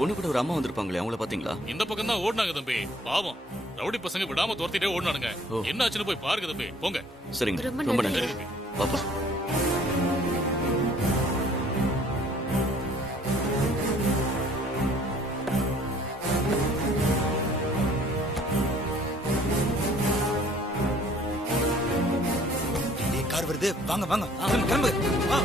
பொண்ணு கூட ஒரு அம்மா வந்திருப்பாங்களே, அவங்கள பாத்தீங்களா? இந்த பக்கம் தான் ஓடுனாங்க தம்பி. பாவம், ரவுடி பசங்க விடாம துரத்திட்டே ஓடுனானுங்க. ஓ. என்ன ஆச்சுன்னு போய் பாருங்க தம்பி. போங்க. சரிங்க, ரொம்ப ரொம்ப நன்றி. நன்றி. சரி தம்பி. பாப்பா. கார் வருது, வாங்க வாங்க கிளம்பு. வா.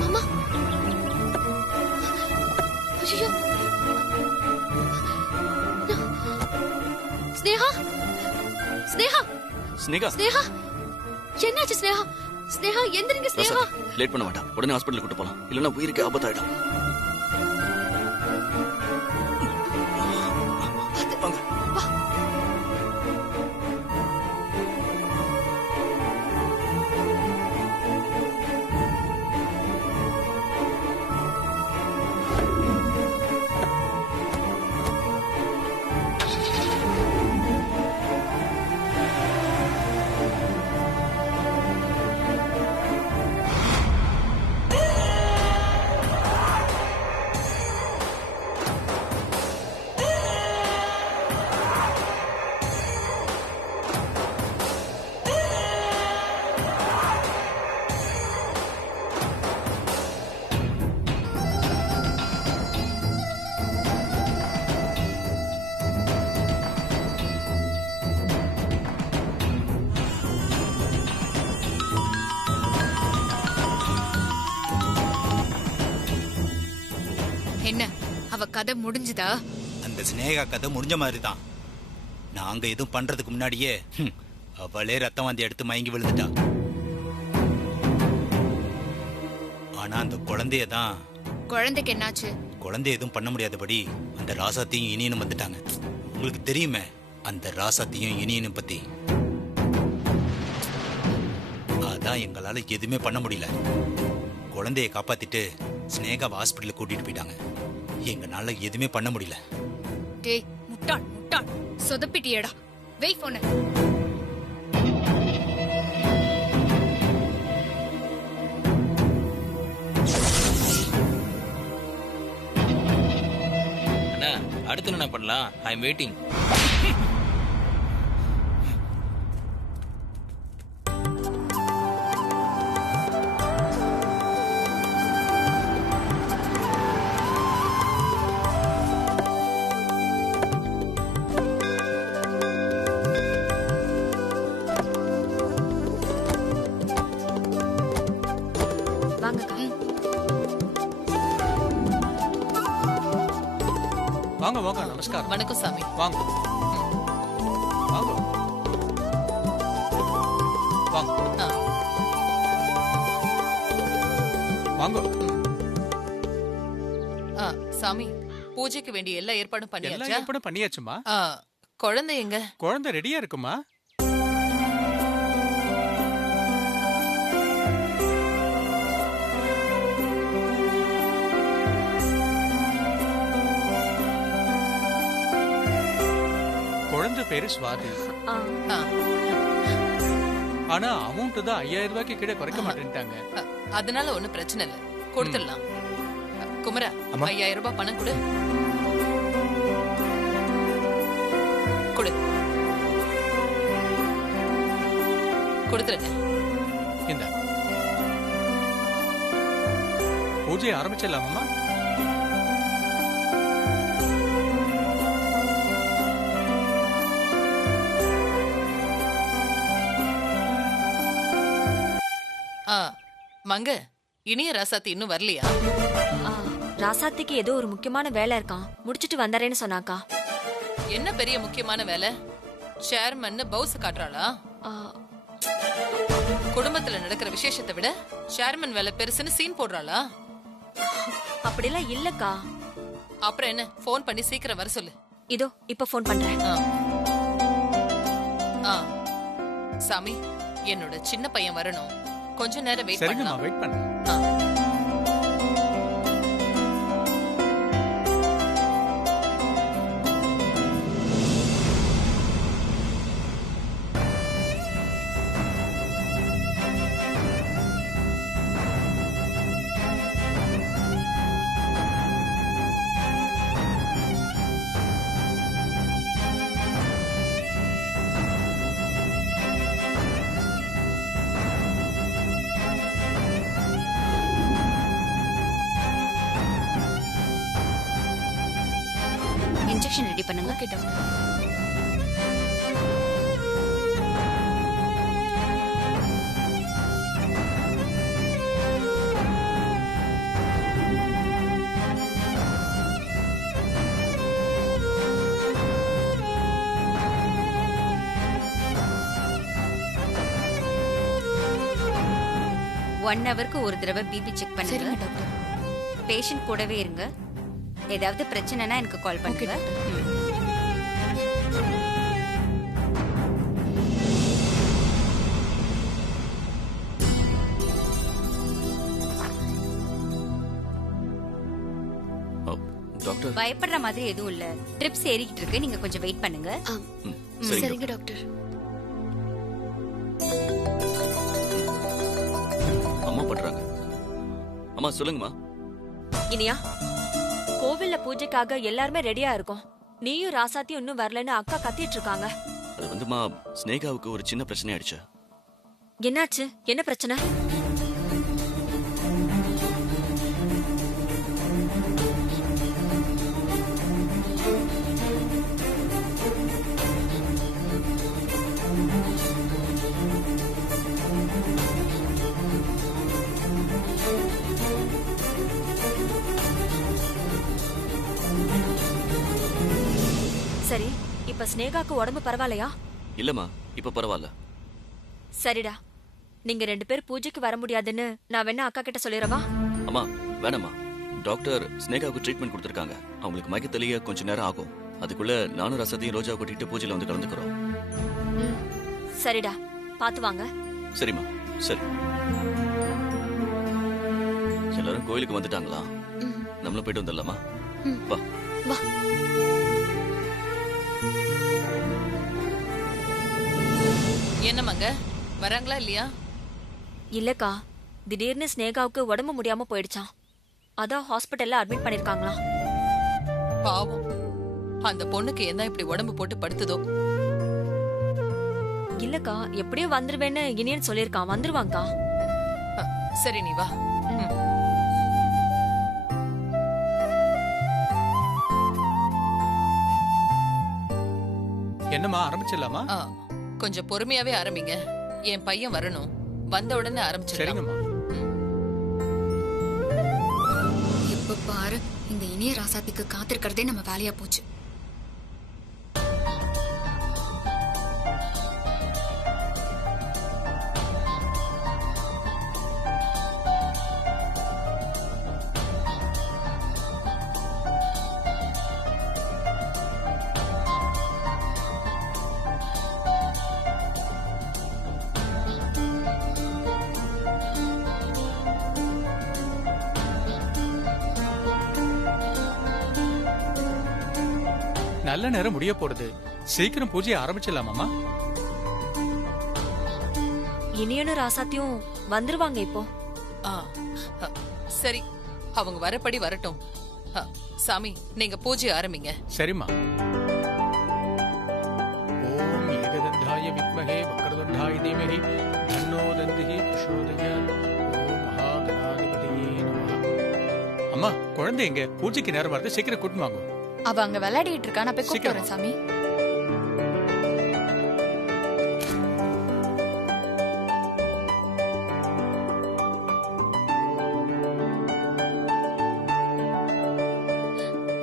மாமா. ஐயோ. ஸ்னேகா, ஸ்னேகா, ஸ்னேகா, ஸ்னேகா, என்னாச்சு ஸ்னேகா? ஸ்னேகா எந்திரிங்க ஸ்னேகா. ராசாத்தி, லேட் பண்ண வேண்டாம். உடனே ஹாஸ்பிட்டல் கூட்டு போலாம். இல்லன்னா உயிருக்கு ஆபத்தாயிடும். வாங்க. என்ன அவ கதை முடிஞ்சுதா? அந்த சினேகா கதை முடிஞ்ச மாதிரி தான். நாங்க எதுவும் பண்றதுக்கு முன்னாடியே அவளே ரத்தம் வாந்தி எடுத்து மயங்கி விழுந்துட்டா. ஆனா அந்த குழந்தைய தான், குழந்தைக்கு என்னாச்சு? குழந்தைய எதுவும் பண்ண முடியாதபடி அந்த ராசாத்தையும் இனியனும் வந்துட்டாங்க. உங்களுக்கு தெரியுமே அந்த ராசாத்தையும் இனியனும் பத்தி. அதான் எங்களால எதுவுமே பண்ண முடியல. குழந்தைய காப்பாத்திட்டு ஸ்னேகாவை ஹாஸ்பிட்டலுக்கு கூட்டிட்டு போயிட்டாங்க. எங்களால எதுவுமே பண்ண முடியல. டேய் முட்டாள் முட்டாள், சொதப்பிட்டியடா. வெய் போன. அண்ணா, அடுத்து என்ன பண்ணலாம்? I am waiting. வாங்கக்கா. வாங்க வாங்க, நமஸ்காரம். வணக்கம் சாமி. வாங்க வாங்க வாங்க வாங்க. சாமி, பூஜைக்கு வேண்டிய எல்லா ஏற்பாடும் எல்லாம் பண்ணியாச்சா? ஏற்பாடும் பண்ணியாச்சுமா. குழந்தை எங்க? குழந்தை ரெடியா இருக்குமா? குழந்தை பேரு சுவாதி. ஆ, ஆனா அமௌண்ட் தான் 5000 ரூபாய்க்கு கீழே குறைக்க மாட்டேன்ட்டாங்க. அதனால ஒண்ணும் பிரச்சனை இல்ல, கொடுத்துடலாம். குமரா, அம்மா. 5000 ரூபாய் பணம் கொடு. கொடு. கொடுத்துருங்க. இந்த பூஜையை ஆரம்பிச்சிடலாமா? மங்க, இனிய ராசாத்தி இன்னும் வரலையா? ராசாத்திக்கு ஏதோ ஒரு முக்கியமான வேலை இருக்கான், முடிச்சிட்டு வந்தாரேன்னு சொன்னாக்கா. என்ன பெரிய முக்கியமான வேலை? சேர்மன் பவுஸ் காட்டுறாளா? ஆ, குடும்பத்துல நடக்கிற விசேஷத்தை விட சேர்மன் வேலை பெருசுன்னு சீன் போடுறாளா? அப்படிலாம் இல்லக்கா. அப்புறம் என்ன, போன் பண்ணி சீக்கிரம் வர சொல்லு. இதோ இப்ப போன் பண்றேன். சாமி, என்னோட சின்ன பையன் வரணும், கொஞ்ச நேரம் வெயிட் சரிங்கம்மா, பண்ணலாம். வெயிட் பண்ணு. இன்ஜெக்ஷன் ரெடி பண்ணுங்க. Okay doctor. ஒன் ஹவருக்கு ஒரு தடவை பிபி செக் பண்ணுங்க. சரிங்க டாக்டர். பேஷண்ட் கூடவே இருங்க. ஏதாவது பிரச்சனைனா எனக்கு கால் பண்ணுங்க. டாக்டர் பயப்படுற மாதிரி எதுவும் இல்ல. ட்ரிப்ஸ் ஏறிக்கிட்டு இருக்கு. நீங்க கொஞ்சம் வெயிட் பண்ணுங்க. சரிங்க டாக்டர். அம்மா பண்றாங்க. அம்மா சொல்லுங்கம்மா. இனியா, கோவில்ல பூஜைக்காக எல்லாருமே ரெடியா இருக்கோம். நீயும் ராசாத்தியும் இன்னும் வரலன்னு அக்கா கத்திட்டு இருக்காங்க. அது வந்துமா, ஸ்னேகாவுக்கு ஒரு சின்ன பிரச்சனை ஆயிடுச்சு. என்னாச்சு? என்ன பிரச்சனை? சரி, இப்ப ஸ்னேகாக்கு உடம்பு பரவாயில்லையா? இல்லம்மா, இப்ப பரவாயில்ல. சரிடா, நீங்க 2 பேர் பூஜைக்கு வர முடியாதுன்னு நான் வேணா அக்கா கிட்ட சொல்லிடவா? அம்மா வேணாம்மா, டாக்டர் ஸ்னேகாவுக்கு ட்ரீட்மெண்ட் கொடுத்துருக்காங்க. அவங்களுக்கு மயக்கத்திலேயே கொஞ்ச நேரம் ஆகும். அதுக்குள்ள நானும் ரசத்தையும் ரோஜா கூட்டிட்டு பூஜையில வந்து கலந்துக்கிறோம். சரிடா, பாத்து வாங்க. சரிம்மா, சரி. எல்லாரும் கோயிலுக்கு வந்துட்டாங்களா? நம்மளும் போயிட்டு வந்துடலாமா? வா வா. என்னமாங்க, வராங்களா இல்லையா? இல்லக்கா, திடீர்னு ஸ்னேகாவுக்கு உடம்பு முடியாம போயிடுச்சாம். அதான் ஹாஸ்பிட்டல்ல அட்மிட் பண்ணிருக்காங்களாம். பாவம், அந்த பொண்ணுக்கு என்ன இப்படி உடம்பு போட்டு படுத்துதோ. இல்லக்கா, எப்படியும் வந்துருவேன்னு இனியன் சொல்லிருக்கான். வந்துருவாங்கக்கா. சரி, நீ வா. என்னம்மா, ஆரம்பிச்சிடலாமா? கொஞ்சம் பொறுமையாவே ஆரம்பிங்க. என் பையன் வரணும், வந்த உடனே ஆரம்பிச்சிடலாம். சரிங்கம்மா. இப்ப பாரு, இந்த இனிய ராசாத்திக்கு காத்திருக்கிறதே நம்ம வேலையா போச்சு. நல்ல நேரம் முடிய போறது. சீக்கிரம் பூஜையை ஆரம்பிச்சிடலாமாமா? இனியனும் ராசாத்தியும் வந்துருவாங்க இப்போ. சரி, அவங்க வரப்படி வரட்டும். சாமி, நீங்க பூஜை ஆரம்பிங்க. சரிம்மா. ஓம் ஏகதந்தாய வித்மஹே வக்ரதுண்டாய தீமஹி தன்னோ தந்திஹி பிரசோதயாத். ஓம் மகாகணாதிபதியே நமஹ. அம்மா, குழந்தை எங்க? பூஜைக்கு நேரம் வருது, சீக்கிரம் கூட்டிட்டு வாங்க. அவ அங்க விளையாடிட்டு இருக்கா. நான் போய் கூப்பிட்டு வரேன் சாமி.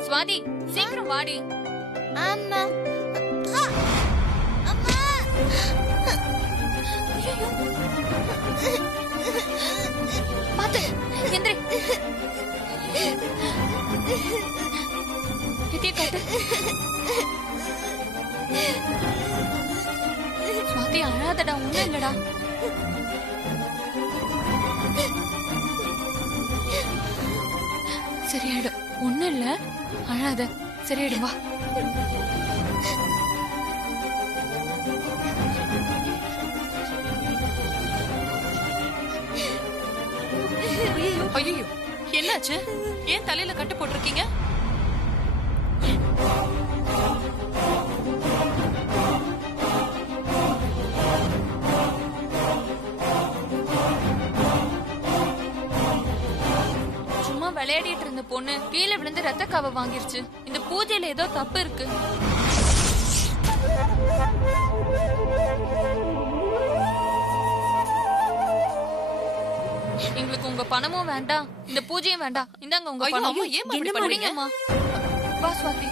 சுவாதி, சீக்கிரம் வாடி. அம்மா பாத்து எந்திரி இதே காட்டு சுவாதி அழாதடா ஒண்ணும் இல்லடா சரியாயிடும் ஒண்ணும் இல்ல அழாத சரியாயிடும் வா ஐயோ என்னாச்சு ஏன் தலையில கட்டு போட்டிருக்கீங்க சும்மா விளையாடிட்டு இருந்த பொண்ணு கீழே விழுந்து ரத்த காவ வாங்கிருச்சு இந்த பூஜையில ஏதோ தப்பு இருக்கு எங்களுக்கு உங்க பணமும் வேண்டாம் இந்த பூஜையும் வேண்டாம் இந்தாங்க உங்க ஐயோ, பணம் அம்மா, ஏம்மா இப்படி பண்றீங்க? முடியுமா? வா சுவாதி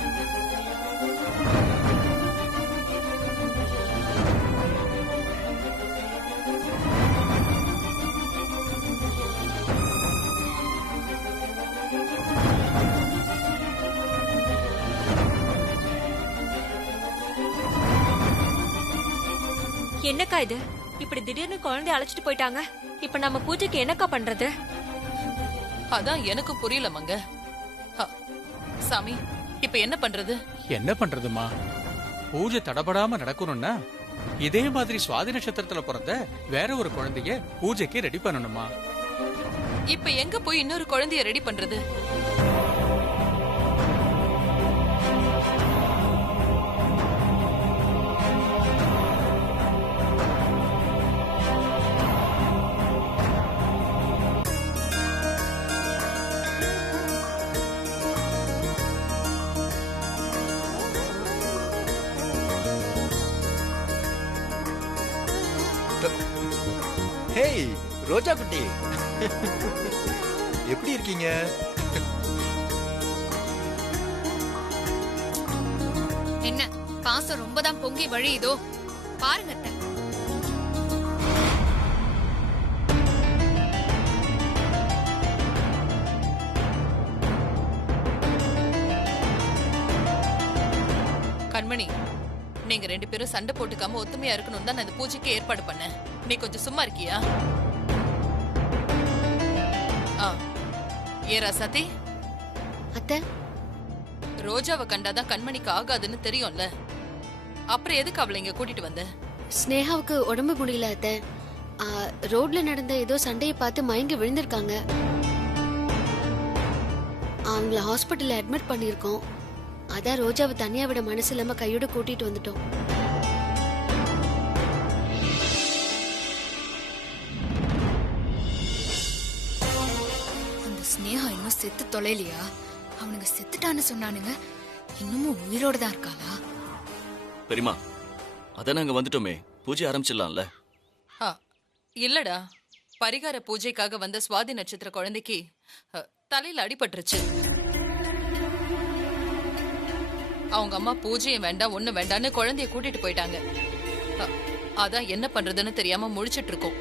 என்னக்கா இது இப்படி திடீர்னு குழந்தைய அழைச்சிட்டு போயிட்டாங்க இப்ப நம்ம பூஜைக்கு என்னக்கா பண்றது அதான் எனக்கு புரியல மங்க சாமி இப்ப என்ன பண்றது என்ன பண்றதுமா பூஜை தடபடாம நடக்கணும்னா இதே மாதிரி சுவாதி நட்சத்திரத்துல பிறந்த வேற ஒரு குழந்தைய பூஜைக்கு ரெடி பண்ணணுமா இப்ப எங்க போய் இன்னொரு குழந்தைய ரெடி பண்றது ஹேய் ரோஜா குட்டி எப்படி இருக்கீங்க என்ன பாசம் ரொம்ப தான் பொங்கி வழியுதோ பாருங்க அத்தை. கண்மணி நீங்க ரெண்டு பேரும் சண்டை போட்டுக்காம ஒத்துமையா இருக்கணும் தான் நான் இந்த பூஜைக்கு ஏற்பாடு பண்ணேன் நீ கொஞ்சம் சும்மா இருக்கியா ஏ ராசாத்தி அத்தை ரோஜாவை கண்டாதான் கண்மணிக்கு ஆகாதுன்னு தெரியும்ல அப்புறம் எதுக்கு அவளை இங்க கூட்டிட்டு வந்த ஸ்னேகாவுக்கு உடம்பு முடியல அத்தை ரோட்ல நடந்த ஏதோ சண்டையை பார்த்து மயங்கி விழுந்திருக்காங்க அவங்கள ஹாஸ்பிட்டல்ல அட்மிட் பண்ணிருக்கோம் அதான் ரோஜாவை தனியா விட மனசு இல்லாம கையோட கூட்டிட்டு வந்துட்டோம் அந்த ஸ்னேகா இன்னும் செத்து தொலைலையா அவனுங்க செத்துட்டான்னு சொன்னானுங்க இன்னமும் உயிரோட தான் இருக்காளா பெரியமா அதான் நாங்க வந்துட்டோமே பூஜை ஆரம்பிச்சிடலாம்ல இல்லடா பரிகார பூஜைக்காக வந்த சுவாதி நட்சத்திர குழந்தைக்கு தலையில அடிபட்டுருச்சு அவங்க அம்மா பூஜையும் வேண்டாம் ஒண்ணு வேண்டான்னு குழந்தைய கூட்டிட்டு போயிட்டாங்க அதான் என்ன பண்றதுன்னு தெரியாம முழிச்சிட்டு இருக்கோம்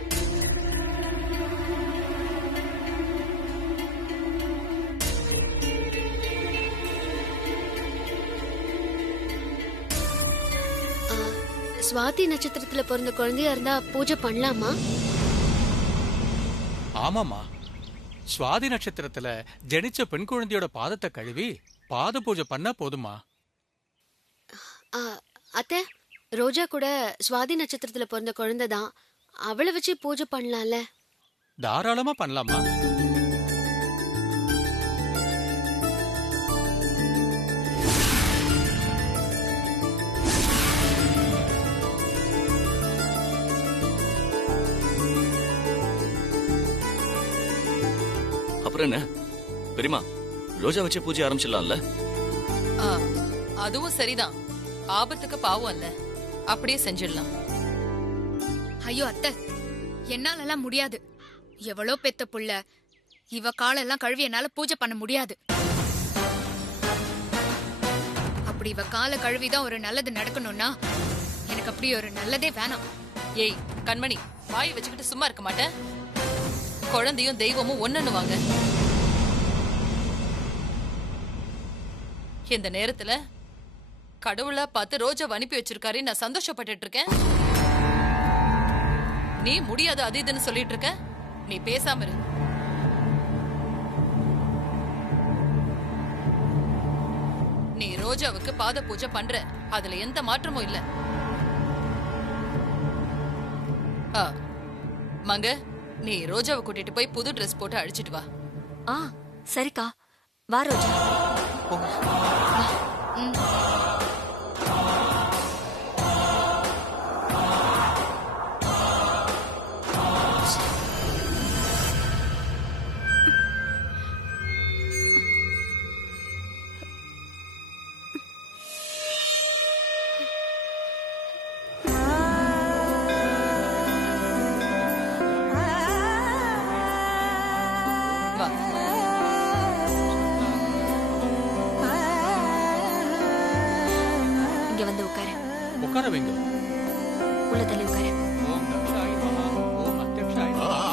சுவாதி நட்சத்திரத்துல பிறந்த குழந்தையா இருந்தா பூஜை பண்ணலாமா ஆமாமா சுவாதி நட்சத்திரத்துல ஜனிச்ச பெண் குழந்தையோட பாதத்தை கழுவி பாத பூஜை பண்ணா போதுமா அத்தை ரோஜா கூட சுவாதி நட்சத்திரத்துல பிறந்த குழந்தை தான் அவளை வச்சு பூஜை பண்ணலாம்ல தாராளமா பண்ணலாமா அப்புறம் என்ன பெரியமா ரோஜா வச்சு பூஜை ஆரம்பிச்சிடலாம்ல அதுவும் சரிதான் ஆபத்துக்கு பாவம் இல்ல அப்படியே செஞ்சிடலாம் ஐயோ அத்தை என்னால எல்லாம் முடியாது எவ்வளோ பெத்த புள்ள இவ காலெல்லாம் கழுவி என்னால பூஜை பண்ண முடியாது அப்படி அப்படி இவ காலை கழுவிதான் ஒரு நல்லது நடக்கணும்னா எனக்கு அப்படி ஒரு நல்லதே வேணாம். ஏய் கண்மணி, வாயை வச்சுக்கிட்டு சும்மா இருக்க மாட்டேன். குழந்தையும் தெய்வமும் ஒண்ணுன்னுவாங்க. இந்த நேரத்துல கடவுளா பார்த்து ரோஜாவை அனுப்பி வச்சிருக்காரு. நான் சந்தோஷப்பட்டுட்டு இருக்கேன். நீ முடியாது அது இதுன்னு சொல்லிட்டு இருக்க. நீ பேசாம இரு. நீ ரோஜாவுக்கு பாத பூஜை பண்ற, அதுல எந்த மாற்றமும் இல்ல. மங்க, நீ ரோஜாவை கூட்டிட்டு போய் புது ட்ரெஸ் போட்டு அழிச்சிட்டு வா. சரிக்கா, வா ரோஜா. இங்க வந்து உட்காரு. உட்கார வைங்க. உள்ள தள்ளி உட்காரு. ஓம் தக்ஷாய நமஹ. ஓம் அத்யக்ஷாய நமஹ.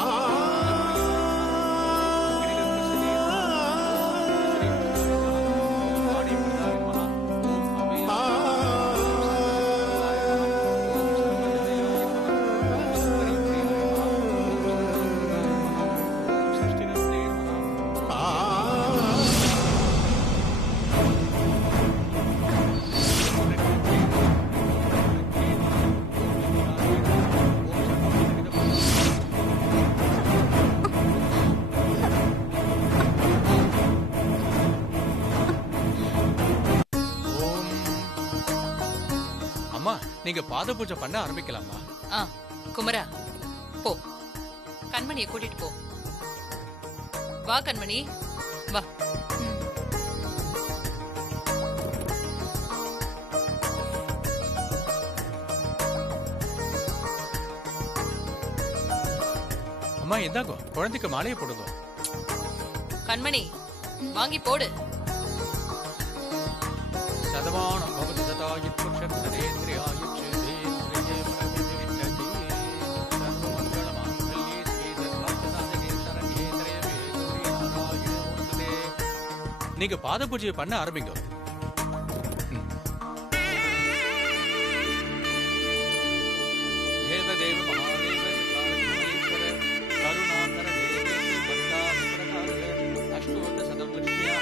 நீங்க பாத பூஜை பண்ண ஆரம்பிக்கலாமா? குமரா, போ. கண்மணியை கூட்டிட்டு போ. வா கண்மணி, வா. அம்மா இந்தாங்க, குழந்தைக்கு மாலையை போடுங்க. கண்மணி, வாங்கி போடு. சதவானம் பவதி சதாயுத் புருஷம் சதேந்திரியாயுத் சேதேந்திரியே பிரதிஷ்டதி சர்வமங்களமாங்கல்யே ஸ்ரீதர்வார்த்தசாதகே சரண்யே த்ரயமே கௌரி நாராயண நமஸ்தே. நீங்க பாத பூஜையை பண்ண ஆரம்பிங்க. தேவதேவ மகாதேவ விகாரகுணேஸ்வர கருணாகர தேவேசி பக்தாஸ்வரகார அஷ்டோத்த சதம் லக்ஷ்மியா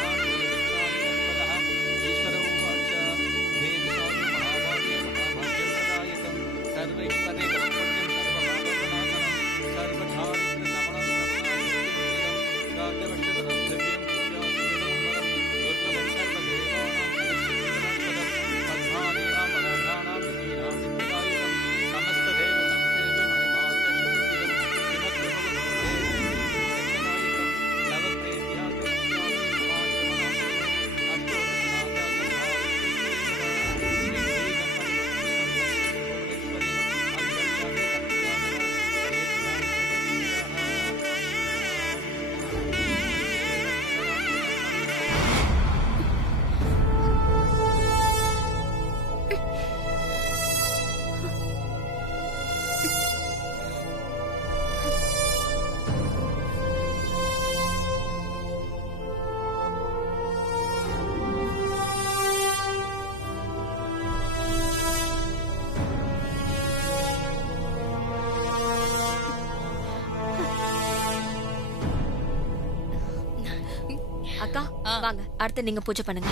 அக்கா வாங்க, அடுத்து நீங்க பூஜை பண்ணுங்க.